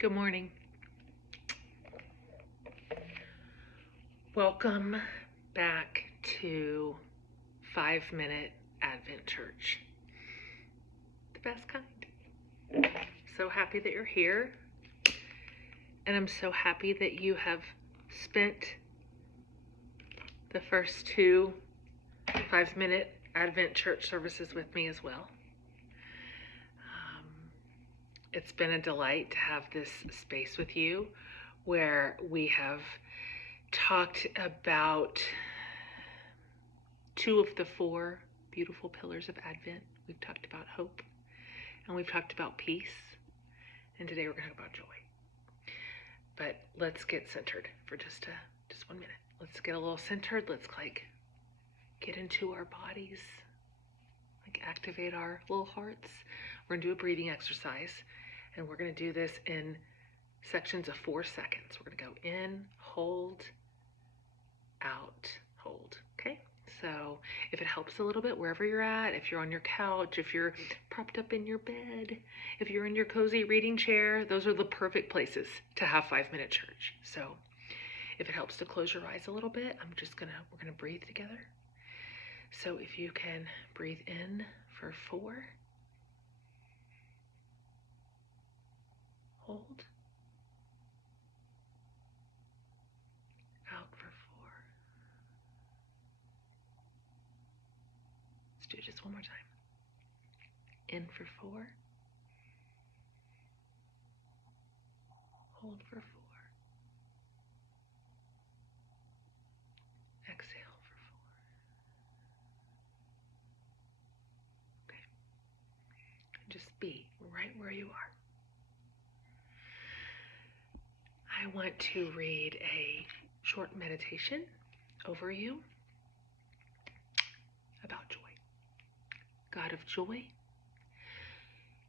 Good morning. Welcome back to 5-Minute Advent Church. The best kind. So happy that you're here. And I'm so happy that you have spent the first 2 5-minute Advent Church services with me as well. It's been a delight to have this space with you where we have talked about 2 of the 4 beautiful pillars of Advent. We've talked about hope and we've talked about peace. And today we're going to talk about joy. But let's get centered for just 1 minute. Let's get a little centered. Let's get into our bodies, activate our little hearts. We're going to do a breathing exercise, and we're going to do this in sections of 4 seconds. We're going to go in, hold, out, hold. Okay? So if it helps a little bit, wherever you're at, if you're on your couch, if you're propped up in your bed, if you're in your cozy reading chair, those are the perfect places to have 5-minute church. So if it helps to close your eyes a little bit, we're going to breathe together. So if you can breathe in for 4, hold, out for 4. Let's do it just one more time. In for 4, hold for 4, exhale for 4. Okay. Just be right where you are. I want to read a short meditation over you about joy. God of joy,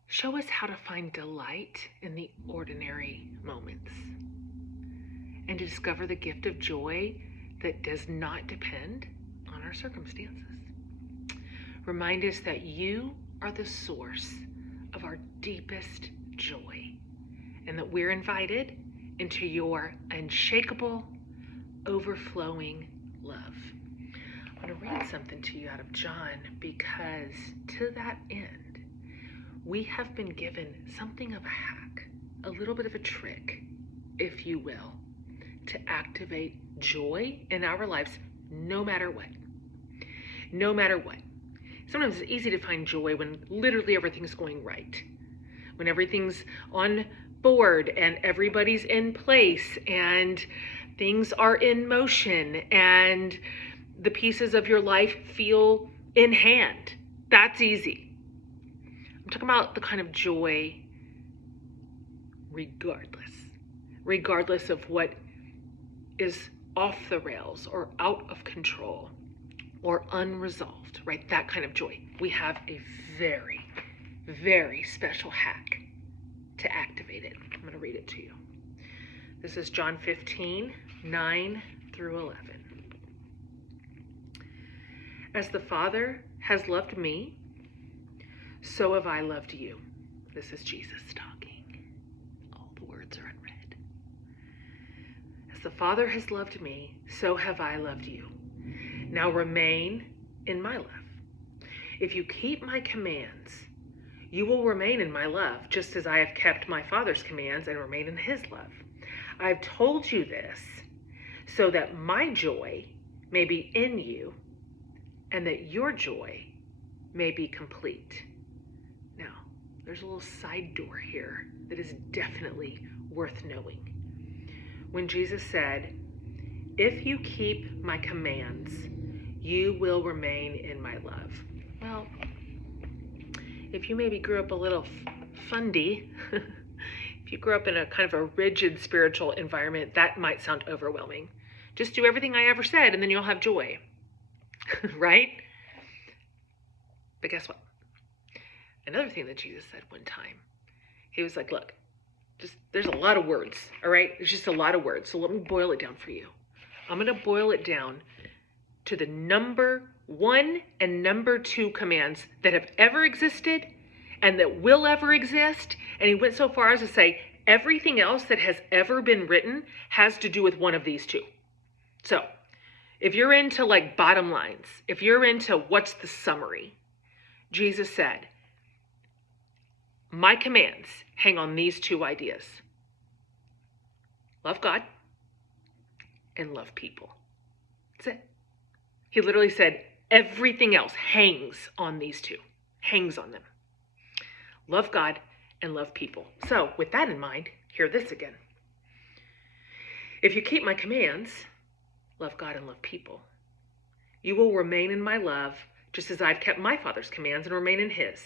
show us how to find delight in the ordinary moments and to discover the gift of joy that does not depend on our circumstances. Remind us that you are the source of our deepest joy and that we're invited into your unshakable, overflowing love. I want to read something to you out of John because to that end, we have been given something of a hack, a little bit of a trick, if you will, to activate joy in our lives no matter what. No matter what. Sometimes it's easy to find joy when literally everything's going right, when everything's on board and everybody's in place and things are in motion and the pieces of your life feel in hand. That's easy. I'm talking about the kind of joy regardless of what is off the rails or out of control or unresolved, right? That kind of joy. We have a very, very special hack to activate it. I'm going to read it to you. This is John 15, 9 through 11. As the Father has loved me, so have I loved you. This is Jesus talking. All the words are unread. As the Father has loved me, so have I loved you. Now remain in my love. If you keep my commands, you will remain in my love, just as I have kept my Father's commands and remain in his love. I've told you this so that my joy may be in you and that your joy may be complete. Now, there's a little side door here that is definitely worth knowing. When Jesus said, "If you keep my commands, you will remain in my love." Well, if you maybe grew up a little fundy, if you grew up in a kind of a rigid spiritual environment, that might sound overwhelming. Just do everything I ever said and then you'll have joy, right? But guess what? Another thing that Jesus said one time, he was like, look, there's a lot of words, all right? There's just a lot of words. So let me boil it down for you. I'm going to boil it down to the number 1 and number 2 commands that have ever existed and that will ever exist. And he went so far as to say everything else that has ever been written has to do with one of these two. So if you're into like bottom lines, if you're into what's the summary, Jesus said, my commands hang on these two ideas. Love God and love people. That's it. He literally said everything else hangs on these two, hangs on them. Love God and love people. So with that in mind, hear this again. If you keep my commands, love God and love people, you will remain in my love, just as I've kept my Father's commands and remain in his.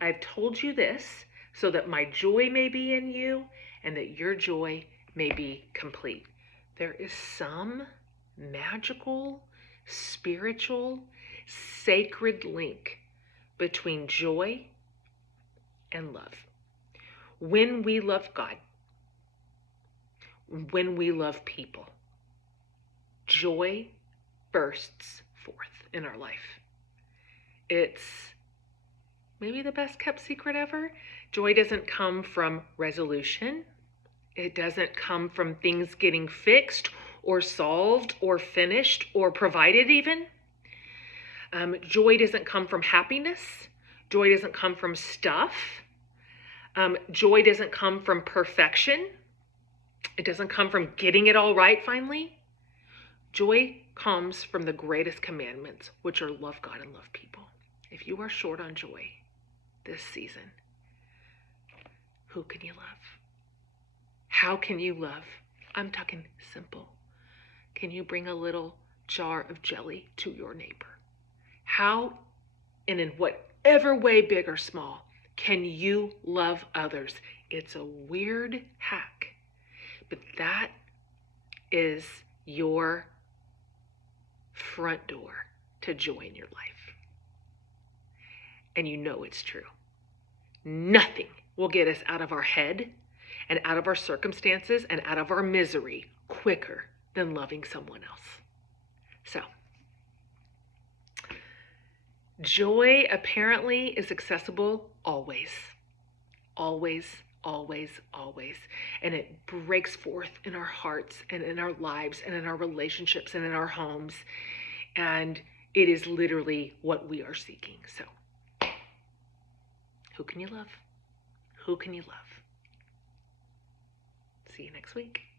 I've told you this so that my joy may be in you and that your joy may be complete. There is some magical, spiritual, sacred link between joy and love. When we love God, when we love people, joy bursts forth in our life. It's maybe the best kept secret ever. Joy doesn't come from resolution. It doesn't come from things getting fixed or solved or finished or provided even. Joy doesn't come from happiness. Joy doesn't come from stuff. Joy doesn't come from perfection. It doesn't come from getting it all right finally. Joy comes from the greatest commandments, which are love God and love people. If you are short on joy this season, who can you love? How can you love? I'm talking simple. Can you bring a little jar of jelly to your neighbor? How, and in whatever way, big or small, can you love others? It's a weird hack, but that is your front door to joy in your life. And you know it's true. Nothing will get us out of our head and out of our circumstances and out of our misery quicker than loving someone else. So, joy apparently is accessible always. Always, always, always. And it breaks forth in our hearts and in our lives and in our relationships and in our homes. And it is literally what we are seeking. So, who can you love? Who can you love? See you next week.